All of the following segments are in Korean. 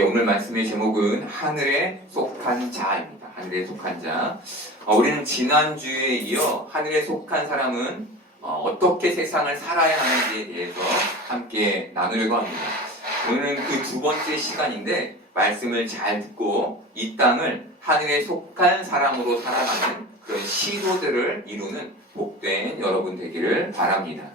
오늘 말씀의 제목은 하늘에 속한 자입니다. 하늘에 속한 자. 우리는 지난주에 이어 하늘에 속한 사람은 어떻게 세상을 살아야 하는지에 대해서 함께 나누려고 합니다. 오늘은 그 두 번째 시간인데 말씀을 잘 듣고 이 땅을 하늘에 속한 사람으로 살아가는 그런 시도들을 이루는 복된 여러분 되기를 바랍니다.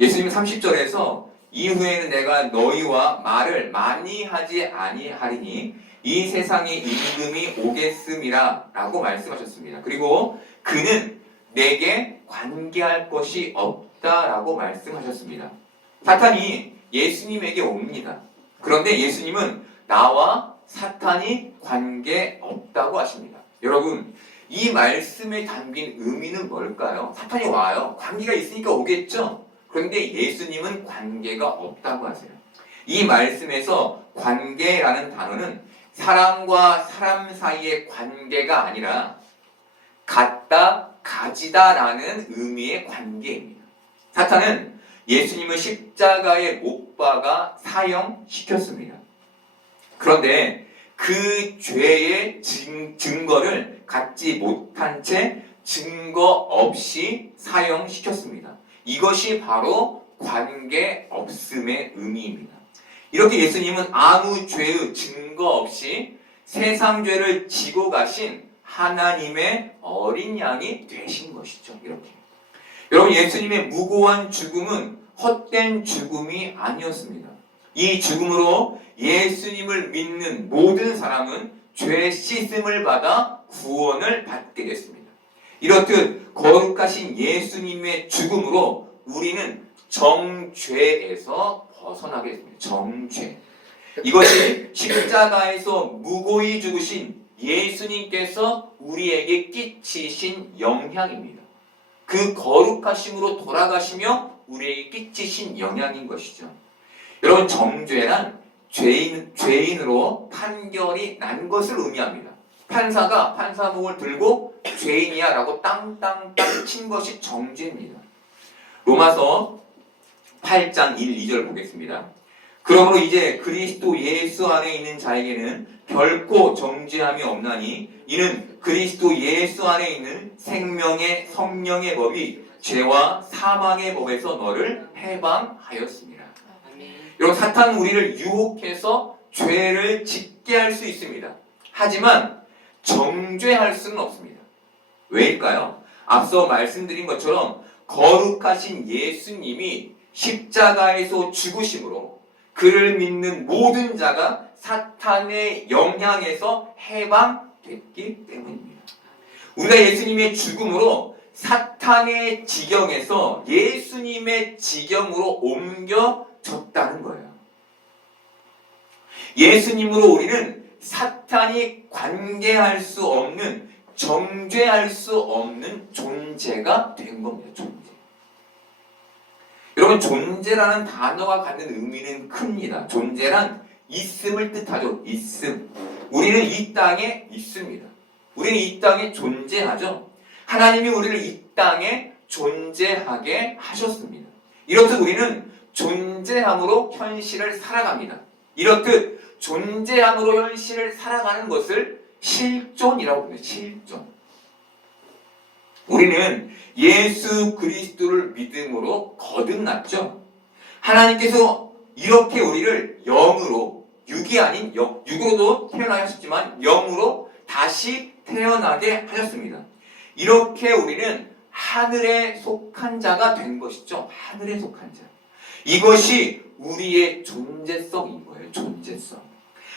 예수님 30절에서 이후에는 내가 너희와 말을 많이 하지 아니하리니 이 세상의 임금이 오겠음이라 라고 말씀하셨습니다. 그리고 그는 내게 관계할 것이 없다라고 말씀하셨습니다. 사탄이 예수님에게 옵니다. 그런데 예수님은 나와 사탄이 관계 없다고 하십니다. 여러분, 이 말씀에 담긴 의미는 뭘까요? 사탄이 와요. 관계가 있으니까 오겠죠? 그런데 예수님은 관계가 없다고 하세요. 이 말씀에서 관계라는 단어는 사람과 사람 사이의 관계가 아니라 갖다 가지다라는 의미의 관계입니다. 사탄은 예수님을 십자가에 못 박아 사형시켰습니다. 그런데 그 죄의 증거를 갖지 못한 채 증거 없이 사형시켰습니다. 이것이 바로 관계 없음의 의미입니다. 이렇게 예수님은 아무 죄의 증거 없이 세상 죄를 지고 가신 하나님의 어린 양이 되신 것이죠. 이렇게. 여러분, 예수님의 무고한 죽음은 헛된 죽음이 아니었습니다. 이 죽음으로 예수님을 믿는 모든 사람은 죄 씻음을 받아 구원을 받게 됐습니다. 이렇듯 거룩하신 예수님의 죽음으로 우리는 정죄에서 벗어나게 됐습니다. 정죄. 이것이 십자가에서 무고히 죽으신 예수님께서 우리에게 끼치신 영향입니다. 그 거룩하심으로 돌아가시며 우리에게 끼치신 영향인 것이죠. 여러분, 정죄란 죄인으로 판결이 난 것을 의미합니다. 판사가 판사목을 들고 죄인이야 라고 땅땅땅 친 것이 정죄입니다. 로마서 8장 1, 2절 보겠습니다. 그러므로 이제 그리스도 예수 안에 있는 자에게는 결코 정죄함이 없나니 이는 그리스도 예수 안에 있는 생명의 성령의 법이 죄와 사망의 법에서 너를 해방하였습니다. 여러분, 사탄은 우리를 유혹해서 죄를 짓게 할 수 있습니다. 하지만 정죄할 수는 없습니다. 왜일까요? 앞서 말씀드린 것처럼 거룩하신 예수님이 십자가에서 죽으심으로 그를 믿는 모든 자가 사탄의 영향에서 해방됐기 때문입니다. 우리가 예수님의 죽음으로 사탄의 지경에서 예수님의 지경으로 옮겨졌다는 거예요. 예수님으로 우리는 사탄이 관계할 수 없는, 정죄할 수 없는 존재가 된 겁니다. 존재. 여러분, 존재라는 단어가 갖는 의미는 큽니다. 존재란 있음을 뜻하죠. 있음. 우리는 이 땅에 있습니다. 우리는 이 땅에 존재하죠. 하나님이 우리를 이 땅에 존재하게 하셨습니다. 이렇듯 우리는 존재함으로 현실을 살아갑니다. 이렇듯 존재함으로 현실을 살아가는 것을 실존이라고 합니다. 실존. 우리는 예수 그리스도를 믿음으로 거듭났죠. 하나님께서 이렇게 우리를 영으로, 육이 아닌 육으로도 태어나게 하셨지만 영으로 다시 태어나게 하셨습니다. 이렇게 우리는 하늘에 속한 자가 된 것이죠. 하늘에 속한 자. 이것이 우리의 존재성인 거예요. 존재성.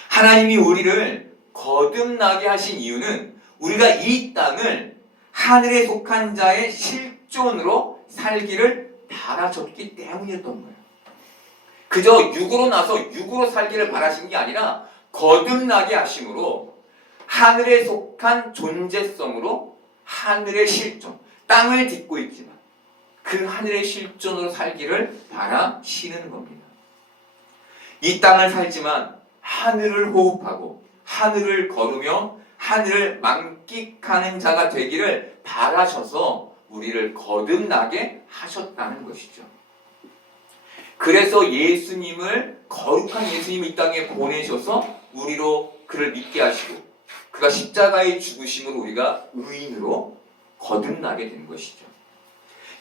하나님이 우리를 거듭나게 하신 이유는 우리가 이 땅을 하늘에 속한 자의 실존으로 살기를 바라셨기 때문이었던 거예요. 그저 육으로 나서 육으로 살기를 바라신 게 아니라 거듭나게 하심으로 하늘에 속한 존재성으로 하늘의 실존, 땅을 딛고 있지만 그 하늘의 실존으로 살기를 바라시는 겁니다. 이 땅을 살지만 하늘을 호흡하고 하늘을 걸으며 하늘을 만끽하는 자가 되기를 바라셔서 우리를 거듭나게 하셨다는 것이죠. 그래서 예수님을, 거룩한 예수님을 이 땅에 보내셔서 우리로 그를 믿게 하시고 그가 십자가에 죽으심으로 우리가 의인으로 거듭나게 된 것이죠.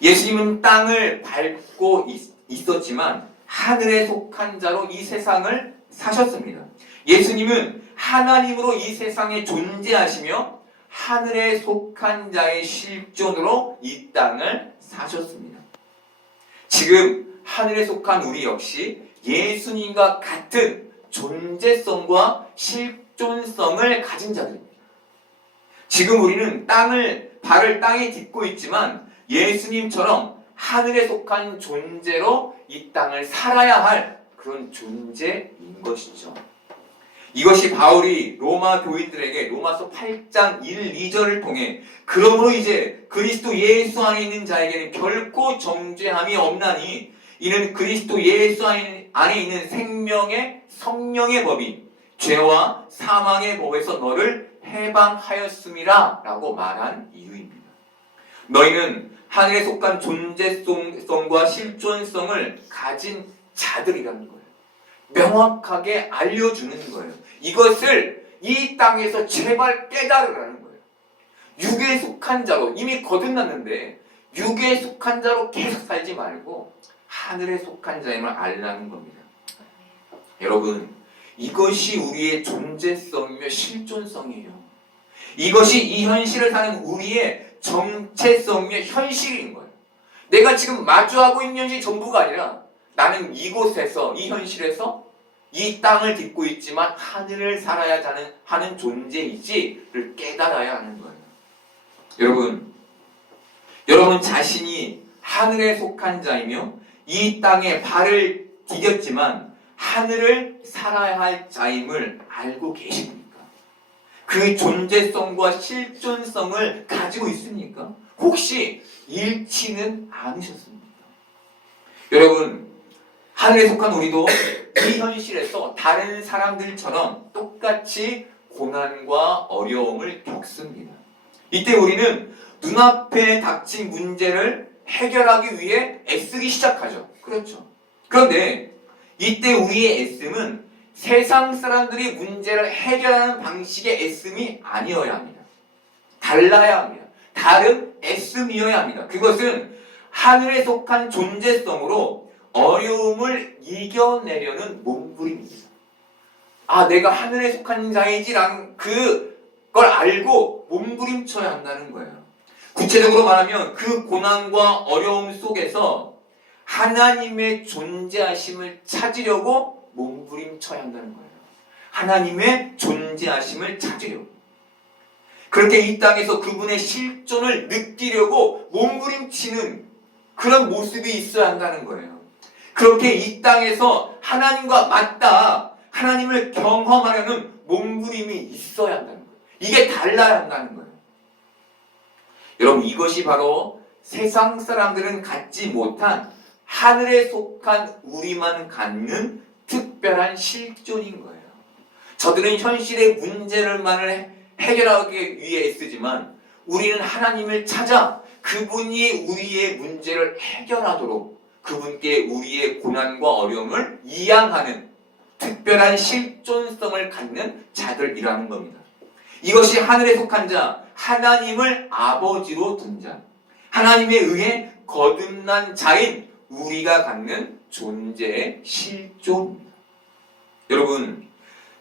예수님은 땅을 밟고 있었지만 하늘에 속한 자로 이 세상을 사셨습니다. 예수님은 하나님으로 이 세상에 존재하시며 하늘에 속한 자의 실존으로 이 땅을 사셨습니다. 지금 하늘에 속한 우리 역시 예수님과 같은 존재성과 실존성을 가진 자들입니다. 지금 우리는 발을 땅에 딛고 있지만 예수님처럼 하늘에 속한 존재로 이 땅을 살아야 할 그런 존재인 것이죠. 이것이 바울이 로마 교인들에게 로마서 8장 1, 2절을 통해 그러므로 이제 그리스도 예수 안에 있는 자에게는 결코 정죄함이 없나니 이는 그리스도 예수 안에 있는 생명의 성령의 법이 죄와 사망의 법에서 너를 해방하였음이라 라고 말한 이유입니다. 너희는 하늘에 속한 존재성과 실존성을 가진 자들이라는 거예요. 명확하게 알려주는 거예요. 이것을 이 땅에서 제발 깨달으라는 거예요. 육에 속한 자로 이미 거듭났는데 육에 속한 자로 계속 살지 말고 하늘에 속한 자임을 알라는 겁니다. 여러분, 이것이 우리의 존재성이며 실존성이에요. 이것이 이 현실을 사는 우리의 정체성이며 현실인 거예요. 내가 지금 마주하고 있는 현실이 전부가 아니라 나는 이곳에서, 이 현실에서 이 땅을 딛고 있지만 하늘을 살아야 하는 존재이지를 깨달아야 하는 거예요. 여러분 자신이 하늘에 속한 자이며 이 땅에 발을 디뎠지만 하늘을 살아야 할 자임을 알고 계십니까? 그 존재성과 실존성을 가지고 있습니까? 혹시 잃지는 않으셨습니까? 여러분, 하늘에 속한 우리도 이 현실에서 다른 사람들처럼 똑같이 고난과 어려움을 겪습니다. 이때 우리는 눈앞에 닥친 문제를 해결하기 위해 애쓰기 시작하죠. 그렇죠. 그런데 이때 우리의 애씀은 세상 사람들이 문제를 해결하는 방식의 애씀이 아니어야 합니다. 달라야 합니다. 다른 애씀이어야 합니다. 그것은 하늘에 속한 존재성으로 어려움을 이겨내려는 몸부림입니다. 아, 내가 하늘에 속한 자이지라는 그걸 알고 몸부림쳐야 한다는 거예요. 구체적으로 말하면 그 고난과 어려움 속에서 하나님의 존재하심을 찾으려고 몸부림쳐야 한다는 거예요. 하나님의 존재하심을 찾으려고. 그렇게 이 땅에서 그분의 실존을 느끼려고 몸부림치는 그런 모습이 있어야 한다는 거예요. 그렇게 이 땅에서 하나님과 맞다, 하나님을 경험하려는 몸부림이 있어야 한다는 거예요. 이게 달라야 한다는 거예요. 여러분, 이것이 바로 세상 사람들은 갖지 못한 하늘에 속한 우리만 갖는 특별한 실존인 거예요. 저들은 현실의 문제를만을 해결하기 위해 애쓰지만 우리는 하나님을 찾아 그분이 우리의 문제를 해결하도록 그분께 우리의 고난과 어려움을 이양하는 특별한 실존성을 갖는 자들이라는 겁니다. 이것이 하늘에 속한 자, 하나님을 아버지로 둔 자, 하나님에 의해 거듭난 자인 우리가 갖는 존재의 실존입니다. 여러분,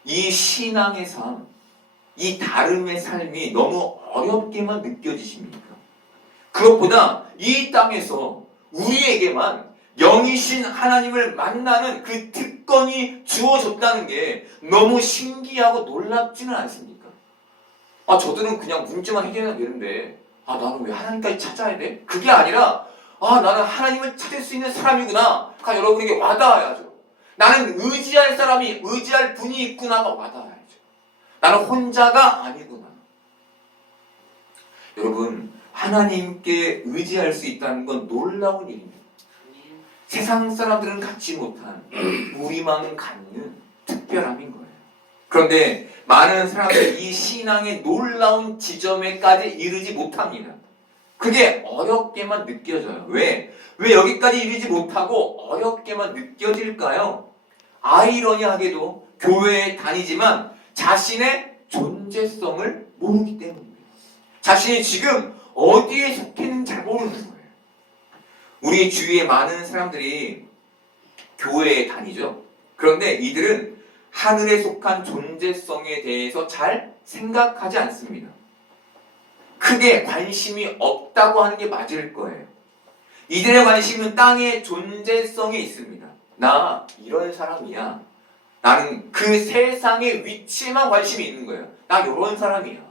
이 신앙의 삶, 이 다름의 삶이 너무 어렵게만 느껴지십니까? 그것보다 이 땅에서 우리에게만 영이신 하나님을 만나는 그 특권이 주어졌다는 게 너무 신기하고 놀랍지는 않습니까? 아, 저들은 그냥 문제만 해결하면 되는데 나는 왜 하나님까지 찾아야 돼? 그게 아니라 나는 하나님을 찾을 수 있는 사람이구나. 여러분에게 와닿아야죠. 나는 의지할 사람이, 의지할 분이 있구나가 와닿아야죠. 나는 혼자가 아니구나. 여러분, 하나님께 의지할 수 있다는 건 놀라운 일입니다. 세상 사람들은 갖지 못한 우리만 갖는 특별함인 거예요. 그런데 많은 사람들이 이 신앙의 놀라운 지점에까지 이르지 못합니다. 그게 어렵게만 느껴져요. 왜? 왜 여기까지 이르지 못하고 어렵게만 느껴질까요? 아이러니하게도 교회에 다니지만 자신의 존재성을 모르기 때문입니다. 자신이 지금 어디에 속해 있는지 잘 모르는 거예요. 우리 주위에 많은 사람들이 교회에 다니죠. 그런데 이들은 하늘에 속한 존재성에 대해서 잘 생각하지 않습니다. 크게 관심이 없다고 하는 게 맞을 거예요. 이들의 관심은 땅의 존재성에 있습니다. 나 이런 사람이야. 나는 그 세상의 위치에만 관심이 있는 거예요. 나 이런 사람이야.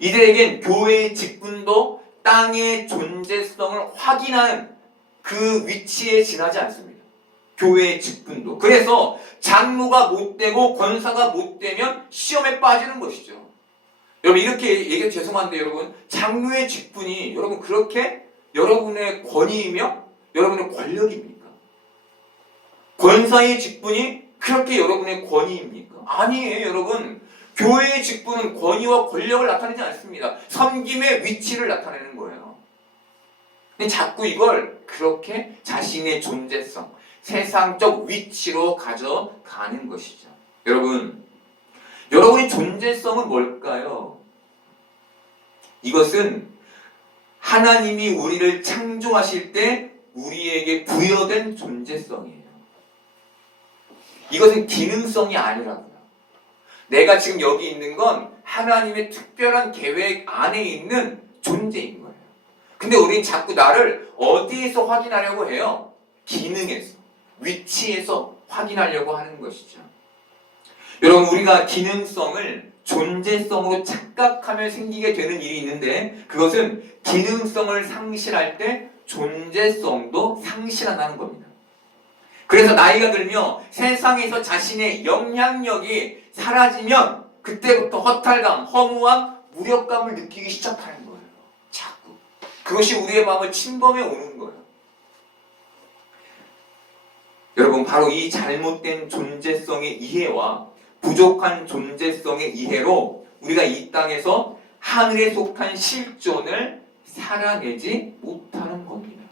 이들에겐 교회의 직분도 땅의 존재성을 확인하는 그 위치에 지나지 않습니다. 교회의 직분도. 그래서 장로가 못 되고 권사가 못 되면 시험에 빠지는 것이죠. 여러분 이렇게 얘기해 죄송한데 여러분 장로의 직분이 여러분 그렇게 여러분의 권위이며 여러분의 권력입니까? 권사의 직분이 그렇게 여러분의 권위입니까? 아니에요 여러분. 교회의 직분은 권위와 권력을 나타내지 않습니다. 섬김의 위치를 나타내는 거예요. 근데 자꾸 이걸 그렇게 자신의 존재성, 세상적 위치로 가져가는 것이죠. 여러분의 존재성은 뭘까요? 이것은 하나님이 우리를 창조하실 때 우리에게 부여된 존재성이에요. 이것은 기능성이 아니라고요. 내가 지금 여기 있는 건 하나님의 특별한 계획 안에 있는 존재인 거예요. 근데 우리는 자꾸 나를 어디에서 확인하려고 해요? 기능에서, 위치에서 확인하려고 하는 것이죠. 여러분 우리가 기능성을 존재성으로 착각하며 생기게 되는 일이 있는데 그것은 기능성을 상실할 때 존재성도 상실한다는 겁니다. 그래서 나이가 들며 세상에서 자신의 영향력이 사라지면 그때부터 허탈감, 허무함, 무력감을 느끼기 시작하는 거예요. 자꾸. 그것이 우리의 마음을 침범해 오는 거예요. 여러분 바로 이 잘못된 존재성의 이해와 부족한 존재성의 이해로 우리가 이 땅에서 하늘에 속한 실존을 살아내지 못하는 겁니다.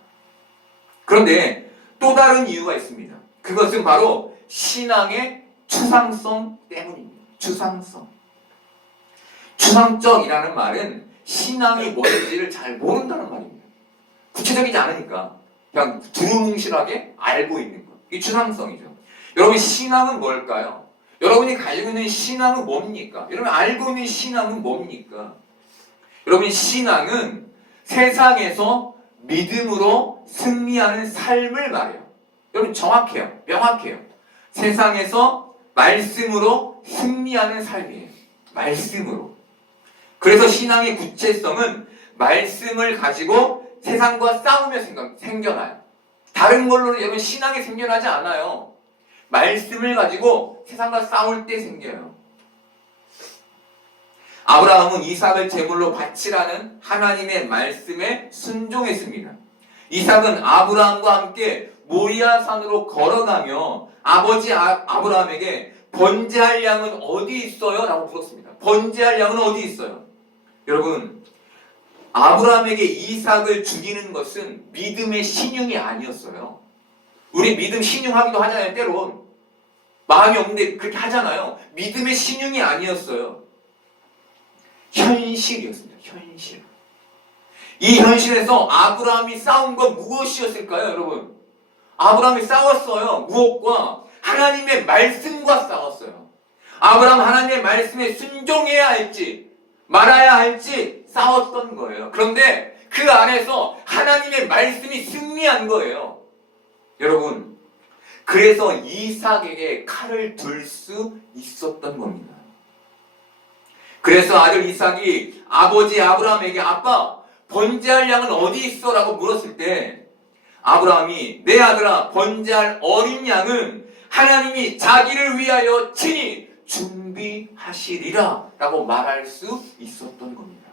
그런데 또 다른 이유가 있습니다. 그것은 바로 신앙의 추상성 때문입니다. 추상성. 추상적이라는 말은 신앙이 뭔지를 잘 모른다는 말입니다. 구체적이지 않으니까 그냥 두루뭉실하게 알고 있는 것. 이게 추상성이죠. 여러분 신앙은 뭘까요? 여러분이 가지고 있는 신앙은 뭡니까? 여러분 알고 있는 신앙은 뭡니까? 여러분 신앙은 세상에서 믿음으로 승리하는 삶을 말해요. 여러분 정확해요. 명확해요. 세상에서 말씀으로 승리하는 삶이에요. 말씀으로. 그래서 신앙의 구체성은 말씀을 가지고 세상과 싸우며 생겨나요. 다른 걸로는 여러분 신앙이 생겨나지 않아요. 말씀을 가지고 세상과 싸울 때 생겨요. 아브라함은 이삭을 제물로 바치라는 하나님의 말씀에 순종했습니다. 이삭은 아브라함과 함께 모리아 산으로 걸어가며 아버지 아브라함에게 번제할 양은 어디 있어요? 라고 물었습니다. 번제할 양은 어디 있어요? 여러분 아브라함에게 이삭을 죽이는 것은 믿음의 신용이 아니었어요. 우리 믿음 신용하기도 하잖아요. 때론 마음이 없는데 그렇게 하잖아요. 믿음의 신용이 아니었어요. 현실이었습니다. 현실. 이 현실에서 아브라함이 싸운 건 무엇이었을까요, 여러분? 아브라함이 싸웠어요. 무엇과? 하나님의 말씀과 싸웠어요. 아브라함 하나님의 말씀에 순종해야 할지 말아야 할지 싸웠던 거예요. 그런데 그 안에서 하나님의 말씀이 승리한 거예요. 여러분, 그래서 이삭에게 칼을 둘 수 있었던 겁니다. 그래서 아들 이삭이 아버지 아브라함에게 아빠 번제할 양은 어디 있어? 라고 물었을 때 아브라함이 내 아들아 번제할 어린 양은 하나님이 자기를 위하여 친히 준비하시리라 라고 말할 수 있었던 겁니다.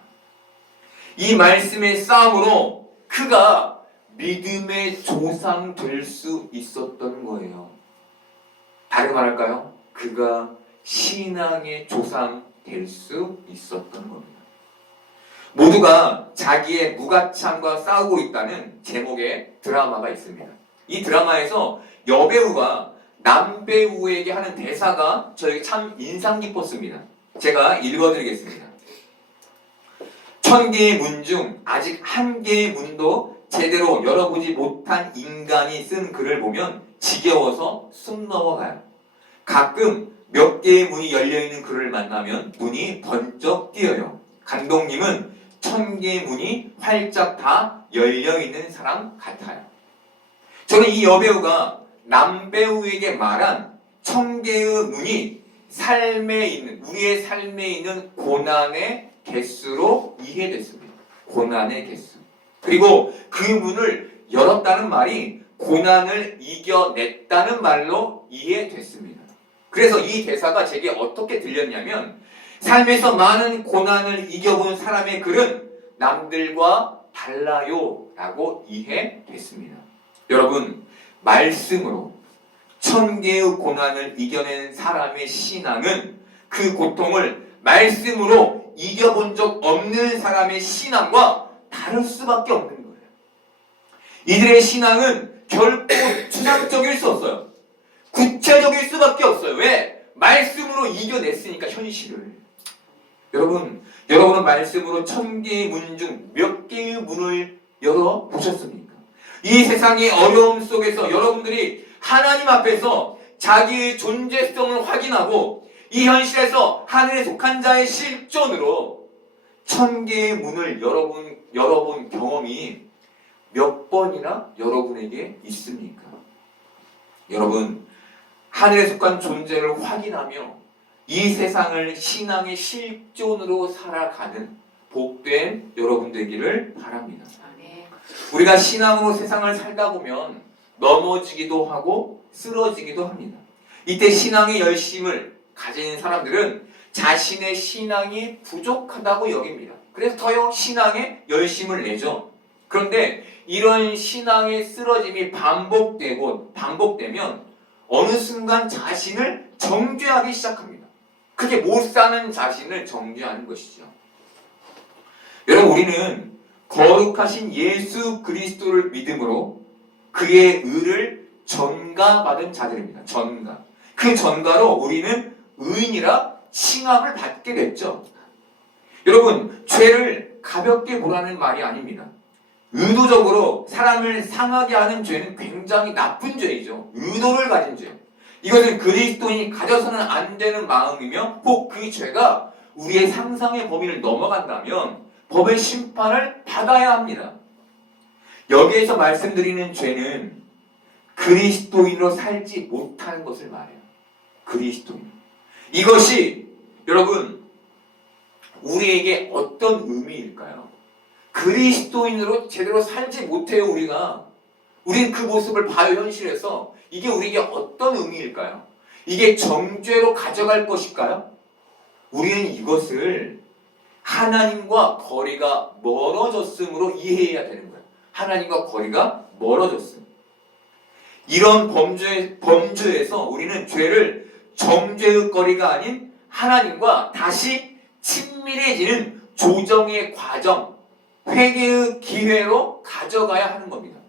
이 말씀의 싸움으로 그가 믿음의 조상 될 수 있었던 거예요. 다르게 말할까요? 그가 신앙의 조상 될 수 있었던 겁니다. 모두가 자기의 무가창과 싸우고 있다는 제목의 드라마가 있습니다. 이 드라마에서 여배우가 남배우에게 하는 대사가 저에게 참 인상 깊었습니다. 제가 읽어드리겠습니다. 1000개의 문 중 아직 한 개의 문도 제대로 열어보지 못한 인간이 쓴 글을 보면 지겨워서 숨 넘어가요. 가끔 몇 개의 문이 열려있는 글을 만나면 눈이 번쩍 띄어요. 감독님은 1000개의 문이 활짝 다 열려있는 사람 같아요. 저는 이 여배우가 남배우에게 말한 1000개의 문이 우리의 삶에 있는 고난의 개수로 이해됐습니다. 고난의 개수. 그리고 그 문을 열었다는 말이 고난을 이겨냈다는 말로 이해됐습니다. 그래서 이 대사가 제게 어떻게 들렸냐면, 삶에서 많은 고난을 이겨본 사람의 글은 남들과 달라요 라고 이해됐습니다. 여러분, 말씀으로 1000개의 고난을 이겨낸 사람의 신앙은 그 고통을 말씀으로 이겨본 적 없는 사람의 신앙과 다를 수밖에 없는 거예요. 이들의 신앙은 결코 추상적일 수 없어요. 구체적일 수밖에 없어요. 왜? 말씀으로 이겨냈으니까, 현실을. 여러분은 말씀으로 1000개의 문 중 몇 개의 문을 열어보셨습니까? 이 세상의 어려움 속에서 여러분들이 하나님 앞에서 자기의 존재성을 확인하고 이 현실에서 하늘에 속한 자의 실존으로 1000개의 문을 열어본 경험이 몇 번이나 여러분에게 있습니까? 여러분, 하늘에 속한 존재를 확인하며 이 세상을 신앙의 실존으로 살아가는 복된 여러분 되기를 바랍니다. 우리가 신앙으로 세상을 살다 보면 넘어지기도 하고 쓰러지기도 합니다. 이때 신앙의 열심을 가진 사람들은 자신의 신앙이 부족하다고 여깁니다. 그래서 더 신앙에 열심을 내죠. 그런데 이런 신앙의 쓰러짐이 반복되면 어느 순간 자신을 정죄하기 시작합니다. 그게 못 사는 자신을 정죄하는 것이죠. 여러분, 우리는 거룩하신 예수 그리스도를 믿음으로 그의 의를 전가받은 자들입니다. 전가. 그 전가로 우리는 의인이라 칭함을 받게 됐죠. 여러분, 죄를 가볍게 보라는 말이 아닙니다. 의도적으로 사람을 상하게 하는 죄는 굉장히 나쁜 죄이죠. 의도를 가진 죄. 이것은 그리스도인이 가져서는 안 되는 마음이며, 혹 그 죄가 우리의 상상의 범위를 넘어간다면 법의 심판을 받아야 합니다. 여기에서 말씀드리는 죄는 그리스도인으로 살지 못하는 것을 말해요. 그리스도인. 이것이 여러분, 우리에게 어떤 의미일까요? 그리스도인으로 제대로 살지 못해요, 우리가. 우리는 그 모습을 봐요, 현실에서. 이게 우리에게 어떤 의미일까요? 이게 정죄로 가져갈 것일까요? 우리는 이것을 하나님과 거리가 멀어졌음으로 이해해야 되는 거예요. 하나님과 거리가 멀어졌음. 이런 범죄에서 우리는 죄를 정죄의 거리가 아닌 하나님과 다시 친밀해지는 조정의 과정, 회개의 기회로 가져가야 하는 겁니다.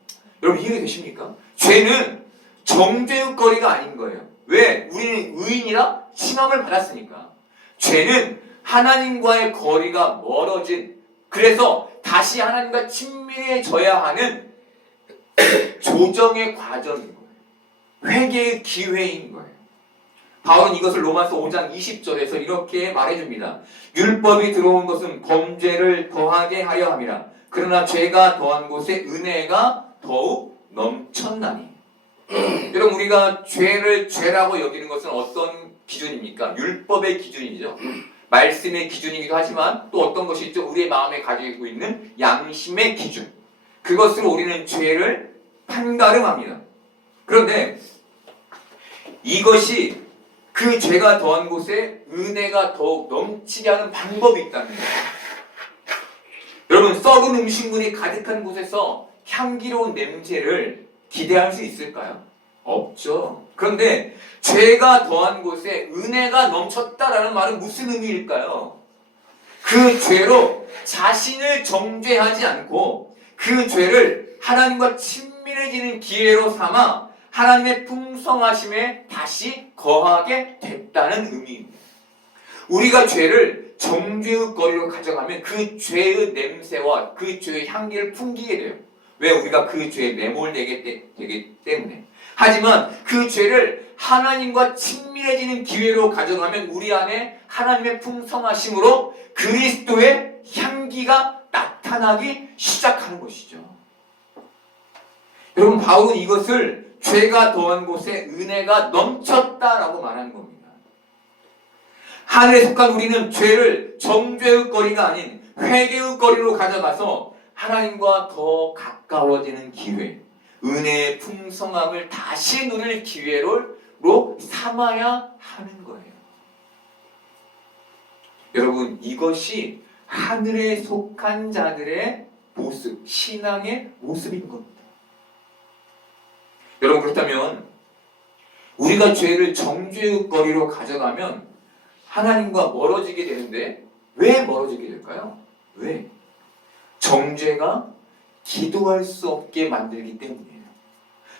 여러분, 이해가 되십니까? 죄는 정죄의 거리가 아닌 거예요. 왜? 우리는 의인이라 칭함을 받았으니까. 죄는 하나님과의 거리가 멀어진, 그래서 다시 하나님과 친밀해져야 하는 조정의 과정인 거예요. 회개의 기회인 거예요. 바울은 이것을 로마서 5장 20절에서 이렇게 말해줍니다. 율법이 들어온 것은 범죄를 더하게 하려 함이라. 그러나 죄가 더한 곳에 은혜가 더욱 넘쳤나니. 여러분, 우리가 죄를 죄라고 여기는 것은 어떤 기준입니까? 율법의 기준이죠. 말씀의 기준이기도 하지만 또 어떤 것이 있죠? 우리의 마음에 가지고 있는 양심의 기준. 그것으로 우리는 죄를 판가름합니다. 그런데 이것이 그 죄가 더한 곳에 은혜가 더욱 넘치게 하는 방법이 있다는 거예요. 여러분, 썩은 음식물이 가득한 곳에서 향기로운 냄새를 기대할 수 있을까요? 없죠. 그런데 죄가 더한 곳에 은혜가 넘쳤다라는 말은 무슨 의미일까요? 그 죄로 자신을 정죄하지 않고 그 죄를 하나님과 친밀해지는 기회로 삼아 하나님의 풍성하심에 다시 거하게 됐다는 의미입니다. 우리가 죄를 정죄의 거리로 가져가면 그 죄의 냄새와 그 죄의 향기를 풍기게 돼요. 왜? 우리가 그 죄에 매몰되기 때문에. 하지만 그 죄를 하나님과 친밀해지는 기회로 가져가면 우리 안에 하나님의 풍성하심으로 그리스도의 향기가 나타나기 시작하는 것이죠. 여러분, 바울은 이것을 죄가 더한 곳에 은혜가 넘쳤다라고 말하는 겁니다. 하늘에 속한 우리는 죄를 정죄의 거리가 아닌 회개의 거리로 가져가서 하나님과 더 가까워지는 기회, 은혜의 풍성함을 다시 누릴 기회로 삼아야 하는 거예요. 여러분, 이것이 하늘에 속한 자들의 모습, 신앙의 모습인 겁니다. 여러분, 그렇다면 우리가 죄를 정죄의 거리로 가져가면 하나님과 멀어지게 되는데 왜 멀어지게 될까요? 왜? 정죄가 기도할 수 없게 만들기 때문이에요.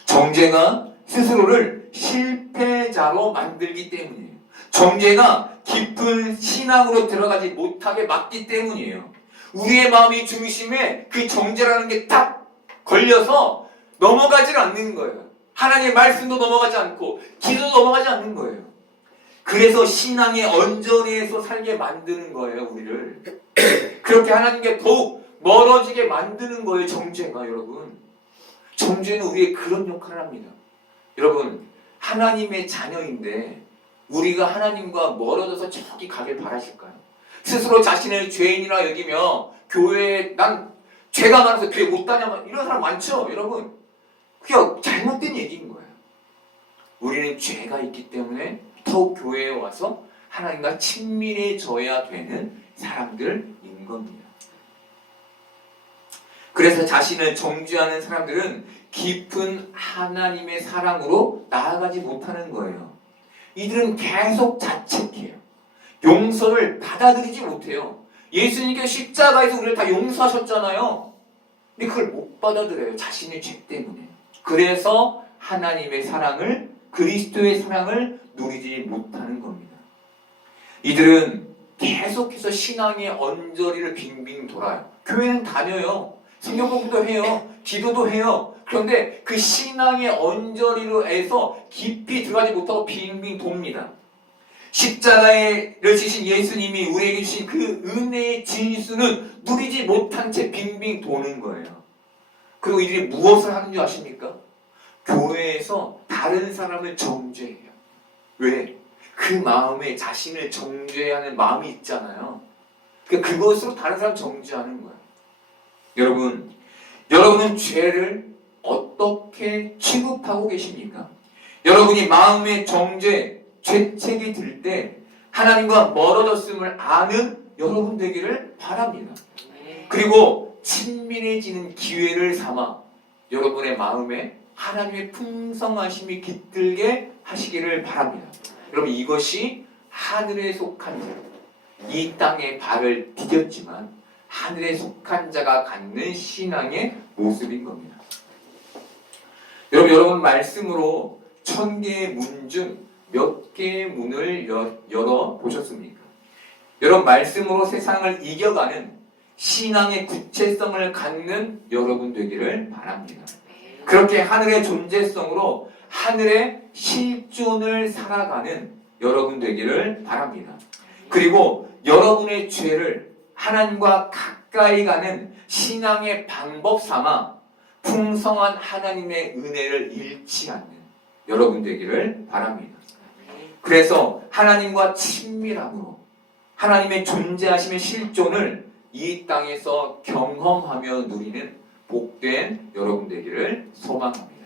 정죄가 스스로를 실패자로 만들기 때문이에요. 정죄가 깊은 신앙으로 들어가지 못하게 막기 때문이에요. 우리의 마음이 중심에 그 정죄라는 게 딱 걸려서 넘어가질 않는 거예요. 하나님의 말씀도 넘어가지 않고 기도도 넘어가지 않는 거예요. 그래서 신앙의 언저리에서 살게 만드는 거예요, 우리를. 그렇게 하나님께 더욱 멀어지게 만드는 거예요, 정죄가. 여러분, 정죄는 우리의 그런 역할을 합니다. 여러분, 하나님의 자녀인데 우리가 하나님과 멀어져서 저기 가길 바라실까요? 스스로 자신을 죄인이라 여기며 교회에 난 죄가 많아서 교회 못 다녀, 이런 사람 많죠, 여러분. 그게 잘못된 얘기인 거예요. 우리는 죄가 있기 때문에 더욱 교회에 와서 하나님과 친밀해져야 되는 사람들인 겁니다. 그래서 자신을 정죄하는 사람들은 깊은 하나님의 사랑으로 나아가지 못하는 거예요. 이들은 계속 자책해요. 용서를 받아들이지 못해요. 예수님께서 십자가에서 우리를 다 용서하셨잖아요. 근데 그걸 못 받아들여요. 자신의 죄 때문에. 그래서 하나님의 사랑을, 그리스도의 사랑을 누리지 못하는 겁니다. 이들은 계속해서 신앙의 언저리를 빙빙 돌아요. 교회는 다녀요. 성경 공부도 해요. 기도도 해요. 그런데 그 신앙의 언저리로에서 깊이 들어가지 못하고 빙빙 돕니다. 십자가를 지신 예수님이 우리에게 주신 그 은혜의 진수는 누리지 못한 채 빙빙 도는 거예요. 그리고 이들이 무엇을 하는 줄 아십니까? 교회에서 다른 사람을 정죄해요. 왜? 그 마음에 자신을 정죄하는 마음이 있잖아요. 그것으로 다른 사람 정죄하는 거예요. 여러분은 죄를 어떻게 취급하고 계십니까? 여러분이 마음의 정죄, 죄책이 들 때 하나님과 멀어졌음을 아는 여러분 되기를 바랍니다. 그리고 친밀해지는 기회를 삼아 여러분의 마음에 하나님의 풍성하심이 깃들게 하시기를 바랍니다. 여러분, 이것이 하늘에 속한 자, 이 땅에 발을 디뎠지만 하늘에 속한 자가 갖는 신앙의 모습인 겁니다. 여러분 말씀으로 1000개의 문 중 몇 개의 문을 열어보셨습니까? 여러분, 말씀으로 세상을 이겨가는 신앙의 구체성을 갖는 여러분 되기를 바랍니다. 그렇게 하늘의 존재성으로 하늘의 실존을 살아가는 여러분 되기를 바랍니다. 그리고 여러분의 죄를 하나님과 가까이 가는 신앙의 방법 삼아 풍성한 하나님의 은혜를 잃지 않는 여러분 되기를 바랍니다. 그래서 하나님과 친밀함으로 하나님의 존재하심의 실존을 이 땅에서 경험하며 누리는 복된 여러분 되기를 소망합니다.